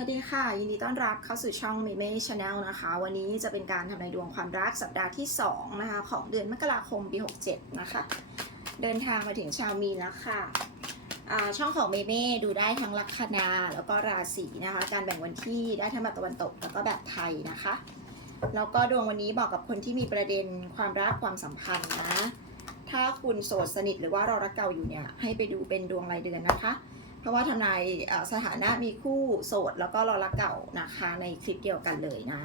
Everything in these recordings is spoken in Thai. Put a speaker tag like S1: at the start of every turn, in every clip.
S1: วัสดีค่ะ ยินดีต้อนรับเข้าสู่ช่อง m ม m ่ชาแนลนะคะ วันนี้จะเป็นการทำนายดวงความรักสัปดาห์ที่2นะคะของเดือนมกราคมปี 67 นะคะ เดินทางมาถึงชาวมีนแล้วค่ะอ่าช่องของเมเม่ดูได้ทั้งลัคนาแล้วก็ราศีนะคะ การแบ่งวันที่ได้ทั้งแบบตะวันตกแล้วก็แบบไทยนะคะ แล้วก็ดวงวันนี้บอกกับคนที่มีประเด็นความรักความสัมพันธ์นะ ถ้าคุณโสดสนิทหรือว่ารอรักเก่าอยู่เนี่ยให้ไปดูเป็นดวงรายเดือนนะคะ เพราะว่าทำนายสถานะมีคู่โสดแล้วก็รอรักเก่านะคะในคลิปเดียวกันเลยนะ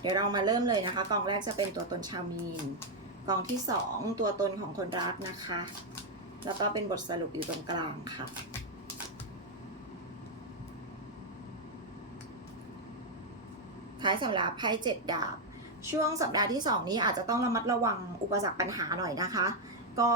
S1: เดี๋ยวเรามาเริ่มเลยนะคะ กองแรกจะเป็นตัวตนชาวมีน กองที่สองตัวตนของคนรักนะคะ แล้วก็เป็นบทสรุปอยู่ตรงกลางค่ะท้ายสำหรับไพ่เจ็ดดาบ ช่วงสัปดาห์ที่ 2 นี้อาจจะต้องระมัดระวังอุปสรรคปัญหาหน่อยนะคะ ก็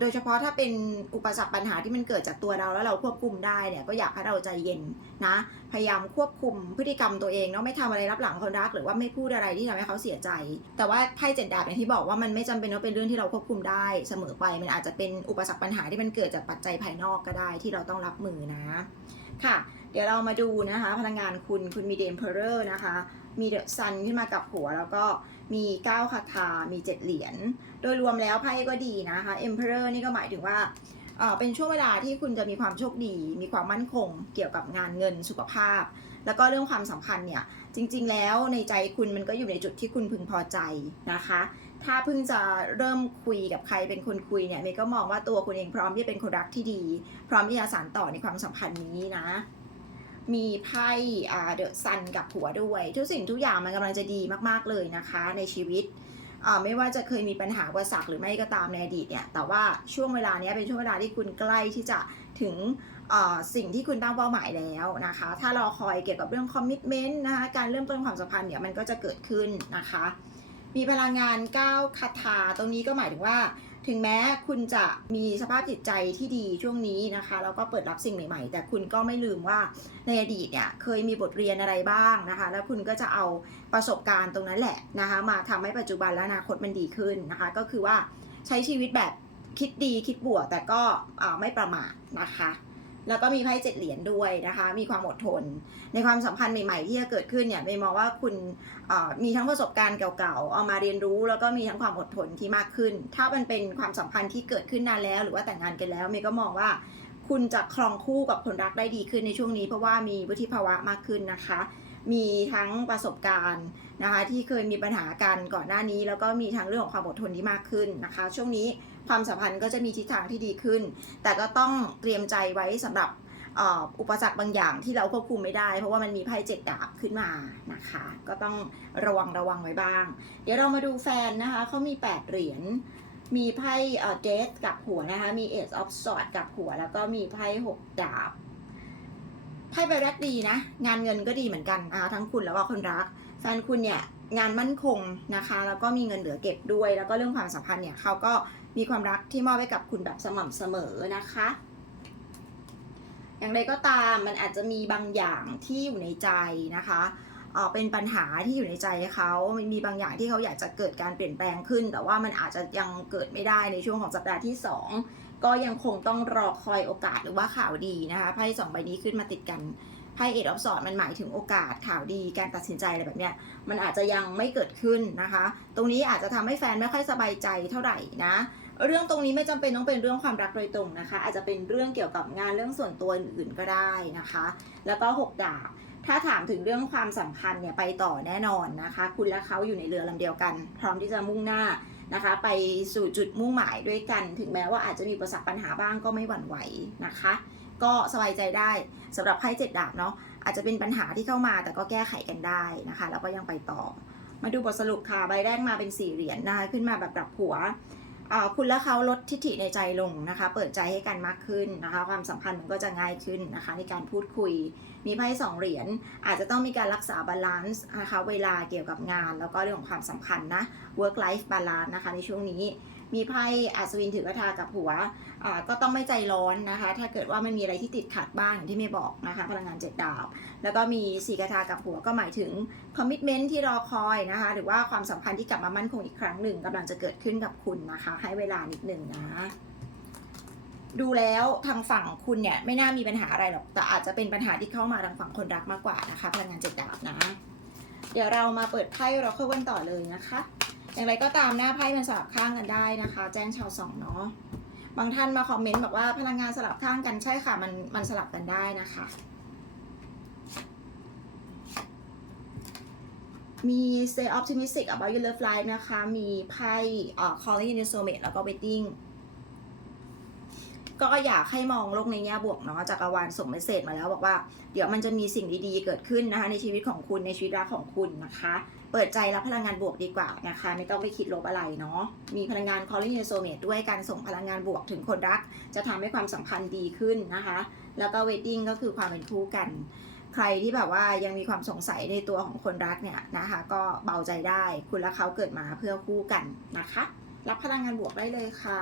S1: โดยเฉพาะถ้าเป็นอุปสรรคปัญหาที่มันเกิดจากตัวเราแล้วเราควบคุมได้เนี่ยก็อยากให้เราใจเย็นนะ พยายามควบคุมพฤติกรรมตัวเองเนาะไม่ทำอะไรรับหลังคนรักหรือว่าไม่พูดอะไรที่ทำให้เขาเสียใจ แต่ว่าไพ่เจ็ดดาบอย่างที่บอกว่ามันไม่จำเป็นว่าเป็นเรื่องที่เราควบคุมได้เสมอไป มันอาจจะเป็นอุปสรรคปัญหาที่มันเกิดจากปัจจัยภายนอกก็ได้ที่เราต้องรับมือนะ ค่ะ เดี๋ยวเรามาดูนะคะ พลังงานคุณคุณมีเดมเพอเรอร์นะคะ มีเดอะซันขึ้นมากับหัว แล้วก็มี9คาถามี 7 เหรียญ โดยรวมแล้วไพ่ก็ดีนะคะ Emperor นี่ก็หมายถึงว่าเอ่อเป็นช่วงเวลาที่คุณจะมีความโชคดี มีความมั่นคง เกี่ยวกับงานเงินสุขภาพ แล้วก็เรื่องความสัมพันธ์เนี่ย จริง ๆ แล้วในใจคุณมันก็อยู่ในจุดที่คุณพึงพอใจนะคะ ถ้าเพิ่งจะเริ่มคุยกับใครเป็นคนคุยเนี่ยเมย์ก็มองว่าตัวคุณเองพร้อมที่จะเป็นคนรักที่ดี พร้อมที่จะสานต่อในความสัมพันธ์นี้นะ มีไพ่เดอะซันกับหัวด้วย ทุกสิ่งทุกอย่างมันกำลังจะดีมากๆเลยนะคะในชีวิตไม่ว่าจะเคยมีปัญหาอุปสรรคหรือไม่ก็ตามในอดีตเนี่ย แต่ว่าช่วงเวลานี้เป็นช่วงเวลาที่คุณใกล้ที่จะถึงสิ่งที่คุณตั้งเป้าหมายแล้วนะคะ ถ้ารอคอยเกี่ยวกับเรื่องคอมมิชเมนต์นะคะ การเริ่มต้นความสัมพันธ์เนี่ยมันก็จะเกิดขึ้นนะคะ มีพลังงาน9คาถาตรงนี้ก็หมายถึงว่า ถึงแม้คุณจะมีสภาพจิตใจที่ดีช่วงนี้นะคะแล้วก็เปิดรับสิ่งใหม่ๆ แต่คุณก็ไม่ลืมว่าในอดีตเนี่ยเคยมีบทเรียนอะไรบ้างนะคะ แล้วคุณก็จะเอาประสบการณ์ตรงนั้นแหละนะคะ มาทำให้ปัจจุบันและอนาคตมันดีขึ้นนะคะ ก็คือว่าใช้ชีวิตแบบคิดดีคิดบวกแต่ก็ไม่ประมาทนะคะ แล้วก็มีไพ่เจ็ดเหรียญด้วยนะคะ มีความอดทน ในความสัมพันธ์ใหม่ๆที่จะเกิดขึ้นเนี่ยเมย์มองว่าคุณมีทั้งประสบการณ์เก่าๆ เอามาเรียนรู้ แล้วก็มีทั้งความอดทนที่มากขึ้น ถ้ามันเป็นความสัมพันธ์ที่เกิดขึ้นนานแล้ว หรือว่าแต่งงานกันแล้วเมย์ก็มองว่าคุณจะครองคู่กับคนรักได้ดีขึ้นในช่วงนี้ เพราะว่ามีวุฒิภาวะมากขึ้นนะคะ มีทั้งประสบการณ์ นะคะที่เคยมีปัญหากันก่อนหน้านี้ แล้วก็มีทั้งเรื่องของความอดทนที่มากขึ้นนะคะ ช่วงนี้ความสัมพันธ์ก็จะมีทิศทางที่ดีขึ้น แต่ก็ต้องเตรียมใจไว้สำหรับอุปสรรคบางอย่างที่เราควบคุมไม่ได้ เพราะว่ามันมีไพ่เจ็ดดาบขึ้นมานะคะ ก็ต้องระวังระวังไว้บ้าง เดี๋ยวเรามาดูแฟนนะคะเขามี 8 เหรียญมีไพ่เดทกับหัวนะคะ มีเอ e ออฟสอดกับหัว แล้วก็มีไพ่หกดาบไพ่ใบแรกดีนะ งานเงินก็ดีเหมือนกันทั้งคุณแล้วก็คนรัก แฟนคุณเนี่ยงานมั่นคงนะคะ แล้วก็มีเงินเหลือเก็บด้วย แล้วก็เรื่องความสัมพันธ์เนี่ยเขาก็มีความรักที่มอบให้กับคุณแบบสม่ำเสมอนะคะ อย่างไรก็ตามมันอาจจะมีบางอย่างที่อยู่ในใจนะคะเออเป็นปัญหาที่อยู่ในใจเขามีบางอย่างที่เขาอยากจะเกิดการเปลี่ยนแปลงขึ้น แต่ว่ามันอาจจะยังเกิดไม่ได้ในช่วงของสัปดาห์ที่ 2 ก็ยังคงต้องรอคอยโอกาสหรือว่าข่าวดีนะคะไพ่สองใบนี้ขึ้นมาติดกัน ไพ่เอ็ดออฟสอดมันหมายถึงโอกาสข่าวดีการตัดสินใจอะไรแบบเนี้ยมันอาจจะยังไม่เกิดขึ้นนะคะ ตรงนี้อาจจะทำให้แฟนไม่ค่อยสบายใจเท่าไหร่นะเรื่องตรงนี้ไม่จำเป็นต้องเป็นเรื่องความรักโดยตรงนะคะ อาจจะเป็นเรื่องเกี่ยวกับงานเรื่องส่วนตัวอื่นๆก็ได้นะคะ แล้วก็หกดาบถ้าถามถึงเรื่องความสัมพันธ์เนี่ยไปต่อแน่นอนนะคะ คุณและเขาอยู่ในเรือลำเดียวกัน พร้อมที่จะมุ่งหน้านะคะ ไปสู่จุดมุ่งหมายด้วยกัน ถึงแม้ว่าอาจจะมีประสักปัญหาบ้างก็ไม่หวั่นไหวนะคะ ก็สบายใจได้สำหรับไพ่เจ็ดดาบเนาะอาจจะเป็นปัญหาที่เข้ามาแต่ก็แก้ไขกันได้นะคะ แล้วก็ยังไปต่อ มาดูบทสรุปค่ะใบแรกมาเป็นสี่เหรียญนะคะขึ้นมาแบบดับหัวอ่าคุณและเขาลดทิฐิในใจลงนะคะ เปิดใจให้กันมากขึ้นนะคะ ความสัมพันธ์มันก็จะง่ายขึ้นนะคะ ในการพูดคุย มีไพ่สองเหรียญอาจจะต้องมีการรักษาบาลานซ์นะคะ เวลาเกี่ยวกับงาน แล้วก็เรื่องของความสัมพันธ์นะ work life balance นะคะในช่วงนี้ มีไพ่อัศวินถือกระทากับหัวก็ต้องไม่ใจร้อนนะคะ ถ้าเกิดว่ามันมีอะไรที่ติดขัดบ้างอย่างที่เมย์บอกนะคะ พลังงานเจ็ดดาว แล้วก็มีสีกระทากับหัวก็หมายถึงคอมมิชเมนต์ที่รอคอยนะคะ หรือว่าความสัมพันธ์ที่กลับมามั่นคงอีกครั้งหนึ่งกำลังจะเกิดขึ้นกับคุณนะคะ ให้เวลานิดหนึ่งนะดูแล้วทางฝั่งคุณเนี่ยไม่น่ามีปัญหาอะไรหรอก แต่อาจจะเป็นปัญหาที่เข้ามาทางฝั่งคนรักมากกว่านะคะพลังงานเจ็ดดาบนะ เดี๋ยวเรามาเปิดไพ่เราเข้ากันต่อเลยนะคะ อย่างไรก็ตามหน้าไพ่มันสลับข้างกันได้นะคะ แจ้งชาวสองเนาะบางท่านมาคอมเมนต์บอกว่าพลังงานสลับข้างกันใช่ค่ะมันมันสลับกันได้นะคะ มี stay optimistic about your love life นะคะ มีไพ่เอ่อ calling in your soulmate แล้วก็ waiting ก็อยากให้มองโลกในแง่บวกเนาะจักรวาลส่งเมสเซจมาแล้วบอกว่าเดี๋ยวมันจะมีสิ่งดีๆเกิดขึ้นนะคะในชีวิตของคุณในชีวิตรักของคุณนะคะ เปิดใจรับพลังงานบวกดีกว่านะคะ ไม่ต้องไปคิดลบอะไรเนาะมีพลังงาน calling in your soulmate ด้วยการส่งพลังงานบวกถึงคนรัก จะทำให้ความสัมพันธ์ดีขึ้นนะคะ แล้วก็ waiting ก็คือความเป็นคู่กันใครที่แบบว่ายังมีความสงสัยในตัวของคนรักเนี่ยนะคะ ก็เบาใจได้คุณและเขาเกิดมาเพื่อคู่กันนะคะ รับพลังงานบวกได้เลยค่ะ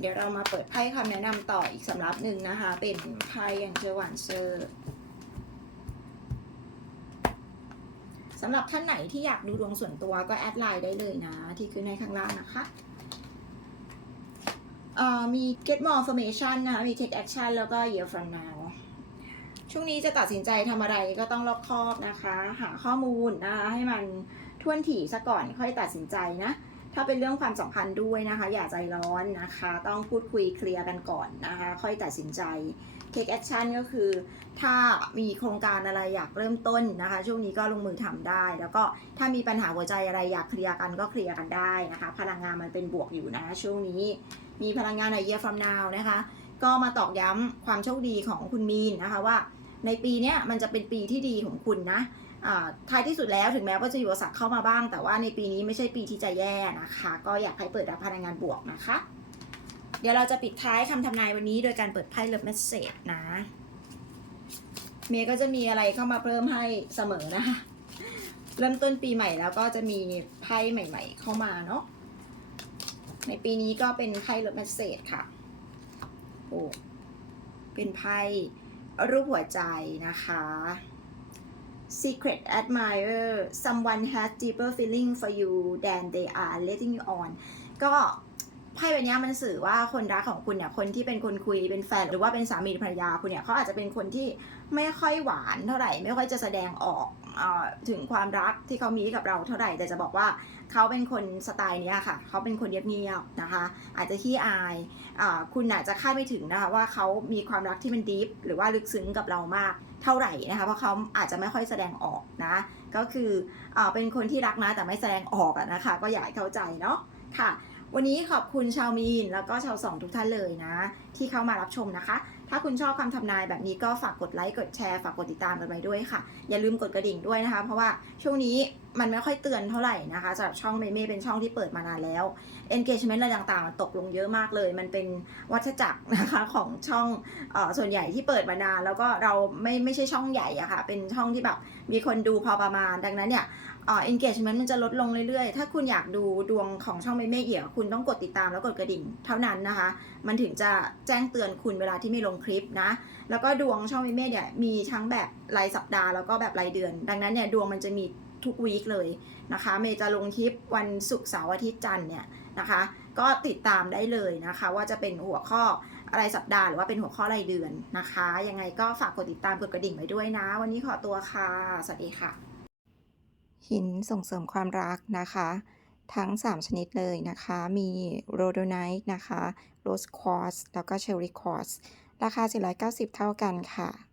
S1: เดี๋ยวเรามาเปิดไพ่คำแนะนำต่ออีกสำรับหนึ่งนะคะ เป็นไพ่ยังเจอหวานเซอร์สำหรับท่านไหนที่อยากดูดวงส่วนตัวก็แอดไลน์ได้เลยนะ ที่ขึ้นในข้างล่างนะคะมี get more information นะคะ มี take action แล้วก็ year from now ช่วงนี้จะตัดสินใจทำอะไรก็ต้องรอบคอบนะคะ หาข้อมูลนะคะให้มันท่วนถี่ซะก่อนค่อยตัดสินใจนะ ถ้าเป็นเรื่องความสัมพันธ์ด้วยนะคะ อย่าใจร้อนนะคะ ต้องพูดคุยเคลียร์กันก่อนนะคะ ค่อยตัดสินใจ take action ก็คือ ถ้ามีโครงการอะไรอยากเริ่มต้นนะคะ ช่วงนี้ก็ลงมือทำได้ แล้วก็ถ้ามีปัญหาหัวใจอะไรอยากเคลียร์กันก็เคลียร์กันได้นะคะ พลังงานมันเป็นบวกอยู่นะะช่วงนี้มีพลังงานใน year from now นะคะ ก็มาตอกย้ำความโชคดีของคุณมีนนะคะว่า ในปีนี้มันจะเป็นปีที่ดีของคุณนะ ท้ายที่สุดแล้วถึงแม้ว่าจะอยู่อุปสรรคเข้ามาบ้าง แต่ว่าในปีนี้ไม่ใช่ปีที่จะแย่นะคะ ก็อยากให้เปิดรับพลังงานบวกนะคะ เดี๋ยวเราจะปิดท้ายคำทำนายวันนี้โดยการเปิดไพ่เลิฟเมสเซจนะ เมย์ก็จะมีอะไรเข้ามาเพิ่มให้เสมอนะคะ เริ่มต้นปีใหม่แล้วก็จะมีไพ่ใหม่ ๆ เข้ามาเนาะในปีนี้ก็เป็นไพ่เลิฟเมสเซจค่ะโอ้เป็นไพ่รูปหัวใจนะคะ Secret admirer someone has deeper feeling for you than they are letting you on ก็ไพ่ใบนี้มันสื่อว่าคนรักของคุณเนี่ยคนที่เป็นคนคุยเป็นแฟนหรือว่าเป็นสามีภรรยาคุณเนี่ยเขาอาจจะเป็นคนที่ไม่ค่อยหวานเท่าไหร่ ไม่ค่อยจะแสดงออกเออถึงความรักที่เขามีกับเราเท่าไหร่แต่จะบอกว่า เขาเป็นคนสไตล์เนี้ยค่ะ เขาเป็นคนเงียบๆนะคะ อาจจะขี้อายอ่าคุณอาจจะคาดไม่ถึงนะคะว่าเขามีความรักที่มันดีฟหรือว่าลึกซึ้งกับเรามากเท่าไหร่นะคะ เพราะเขาอาจจะไม่ค่อยแสดงออกนะ ก็คืออ่าเป็นคนที่รักนะแต่ไม่แสดงออกนะคะ ก็อยากเข้าใจเนาะค่ะ วันนี้ขอบคุณชาวมีนแล้วก็ชาวสองทุกท่านเลยนะ ที่เข้ามารับชมนะคะ ถ้าคุณชอบคำทำนายแบบนี้ก็ฝากกดไลค์กดแชร์ฝากกดติดตามกันไว้ด้วยค่ะ อย่าลืมกดกระดิ่งด้วยนะคะ เพราะว่าช่วงนี้มันไม่ค่อยเตือนเท่าไหร่นะคะสำหรับช่องเมเม่เป็นช่องที่เปิดมานานแล้ว engagement อะไรต่างๆมันตกลงเยอะมากเลย มันเป็นวัฏจักรนะคะของช่องออส่วนใหญ่ที่เปิดมานาน แล้วก็เราไม่ไม่ใช่ช่องใหญ่อะค่ะ เป็นช่องที่แบบมีคนดูพอประมาณ ดังนั้นเนี่ยเอ่อ engagement มันจะลดลงเรื่อยๆ ถ้าคุณอยากดูดวงของช่องเมเม่เอี่ยคุณต้องกดติดตามแล้วกดกระดิ่งเท่านั้นนะคะ มันถึงจะแจ้งเตือนคุณเวลาที่ไม่ลงคลิปนะ แล้วก็ดวงช่องเมเม่เนี่ยมีทั้งแบบรายสัปดาห์แล้วก็แบบรายเดือน ดังนั้นเนี่ยดวงมันจะมีทุกวีคเลยนะคะ เมย์จะลงคลิปวันศุกร์เสาร์อาทิตย์จันทร์เนี่ยนะคะ ก็ติดตามได้เลยนะคะ ว่าจะเป็นหัวข้อรายสัปดาห์หรือว่าเป็นหัวข้อรายเดือนนะคะ ยังไงก็ฝากกดติดตามกดกระดิ่งไว้ด้วยนะ วันนี้ขอตัวค่ะ สวัสดีค่ะ หินส่งเสริมความรักนะคะ ทั้ง 3 ชนิดเลยนะคะ มีโรโดไนท์นะคะ โรสควอสแล้วก็เชอริควอส ราคา 490 เท่ากันค่ะ